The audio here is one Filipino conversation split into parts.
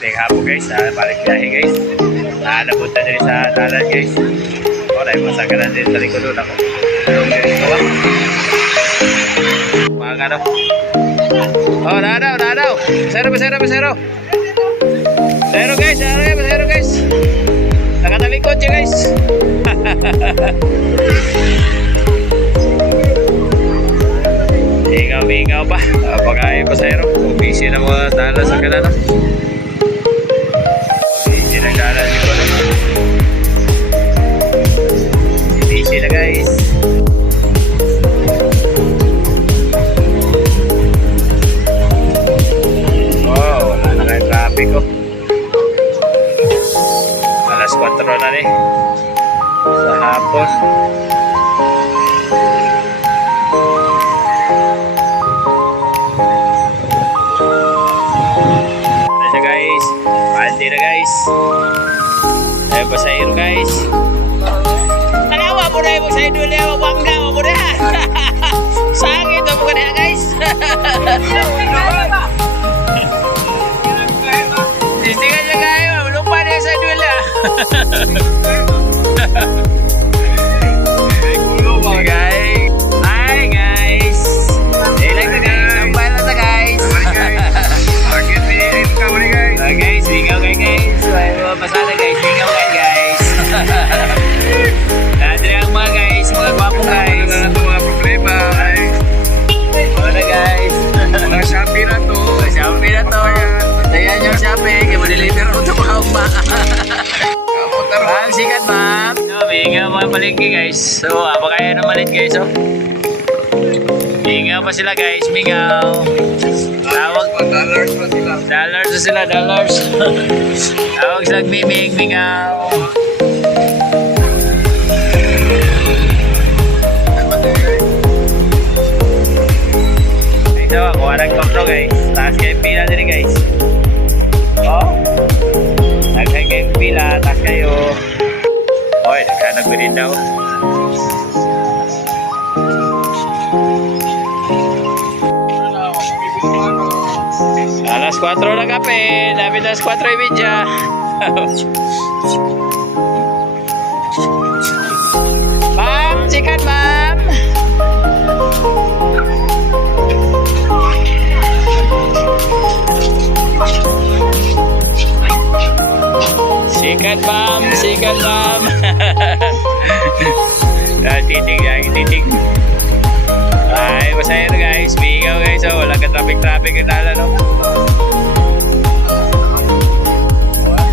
may hapon guys, balik biyahe guys. Nalabot na din sa dalan guys. O, dahil masagalan din sa likod doon ako. Mga ano. Oh, nadaw. Pasero. Pasero guys. Nakatalikod siya guys. Ingaw pa. Pagkain pasero. Busy na mga dalan sa kanan. Busy na dalan dito. Busy na guys. Oh, wala na kayong traffic ko. Alas 4 na rin. Sa hapon. Paldi na guys. Ay pasahero guys. Kalawa mo na yung pasahero ulit. Wangga mo na. Sangit mo ka na guys. Sistingan niya kayo. Lupa na yung pasahero ulit. Hi guys. Ilang na guys. Ang balas na guys. Guys, lingaw kayo guys. Masada guys, lingaw kayo guys. Nadri ang mga guys, mga gwapong guys. Wala na ito mga problema. Wala guys. Mga Shopee na to. Shopee na to. Tayan yung Shopee. Kaya madeliver ko ito mga umba. Ma'am, sikat ma'am. Lingaw mga palengke guys. So, apa kaya namalit guys oh. Mingaw pa sila guys, mingaw. Tawag dollars pa sila. Dollars. Tawag sila miming, mingaw. Ito ako, walang kopro guys. Taas kayo pila din guys. Oh. Taas kayo pila, taas kayo. Oy, naghanap ko din daw. Alas 4 na kape, dapat alas 4:30. Ma'am, sikat ma'am. Sikat ma'am. Titig. Ay, pasahero guys, bingaw guys, oh, wala ka traffic na dala, no?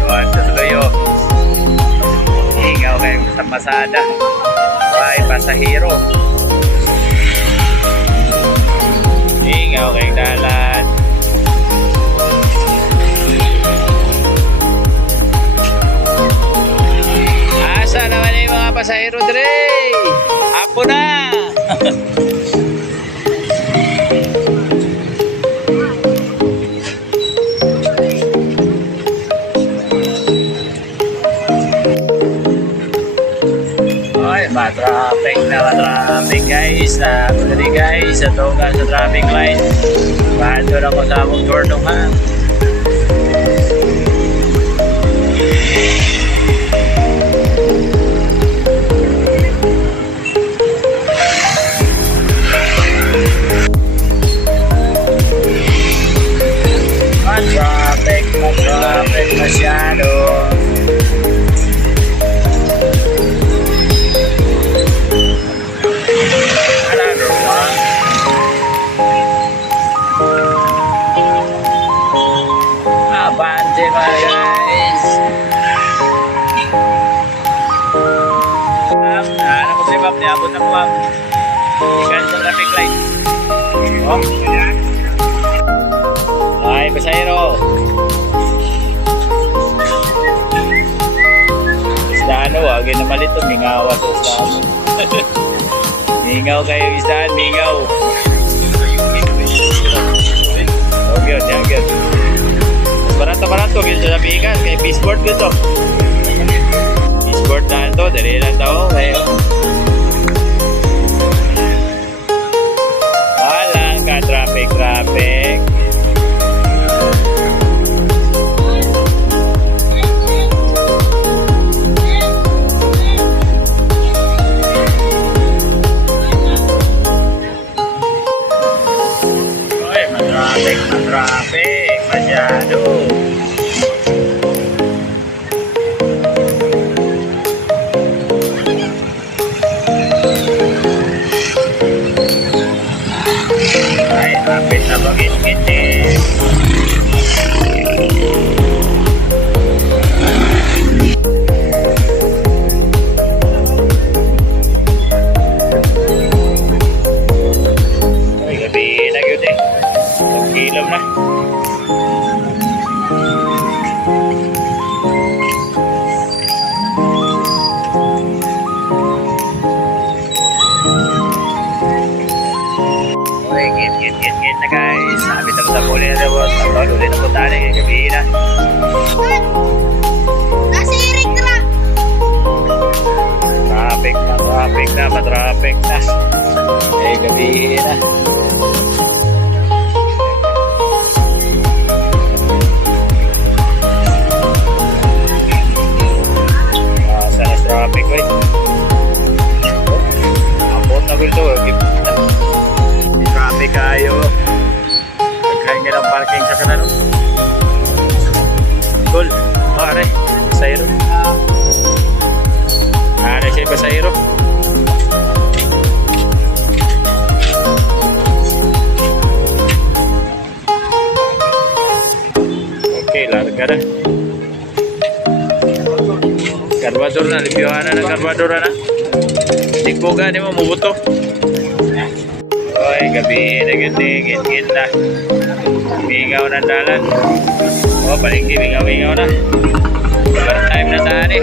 Tuwan sa tuloy, oh. Bingaw kayo sa pasada. Ay, pasahero. Bingaw kayong dalan. Asa naman yung mga pasahero, Dre? Apo na! Traffic guys. Sorry guys, ito nga sa traffic light. Bahal doon ako sa among turno ha. Traffic masyado. Abante mga guys. Ano ko si Bob, niabot na po ma'am. Ikan sa traffic light. Oh. Ay, pasahero. Isdaan o, wag yun naman ito. Mingawa sa isdaan. Mingaw kayo isdaan, mingaw. Huwag yun. Barato gitu sabi ikan kay fishboard gitu. Fishboard na ito, dali lang ito. Kayo. Walang ka traffic. Kapit na bagit-gitin. Ay, gabi na yun eh. Pagkilom na. Okay, git na guys. Sabi na sa muli na boss. Pagkawal ulit na punta na yung gabi na. Nasa irik na. Traffic na. Eh, gabi na. Sana traffic ko eh. Ambot na gulo to. Traffic kayo. Nagkain ka ng parking sa kanan. Cool. Pare, pasahero. Pare siya pasahero. Okay, larga na. Karbador na, lipiwahan na ng karbador na. Tigboga, di mo mubuto. Oy, gabi na git na. Mingaw na dalan. O, palingki, mingaw na. Overtime na saan eh.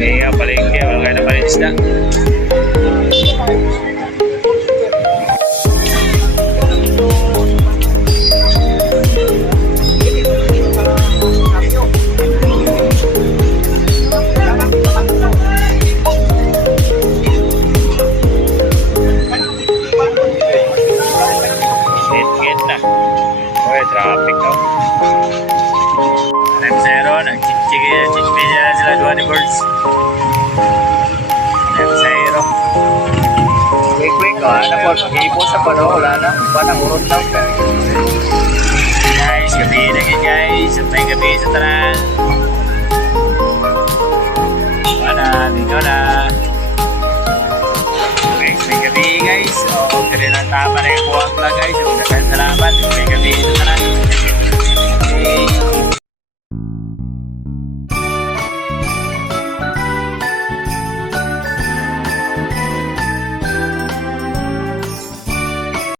Mingaw, palingki, wala kayo na palinisda. Git na. Oy, traffic daw. Time zero, nag-chichpin na sila doon ni Birds. Time zero. Quick, ano po, mag-iipon sa pano, wala na. Parang urot lang. Guys, gabi na yun guys. May gabi sa taran. Dito na. Guys, may gabi guys. So, kaya lang tama na yung buwang lang guys. Salamat. May gabi sa taran.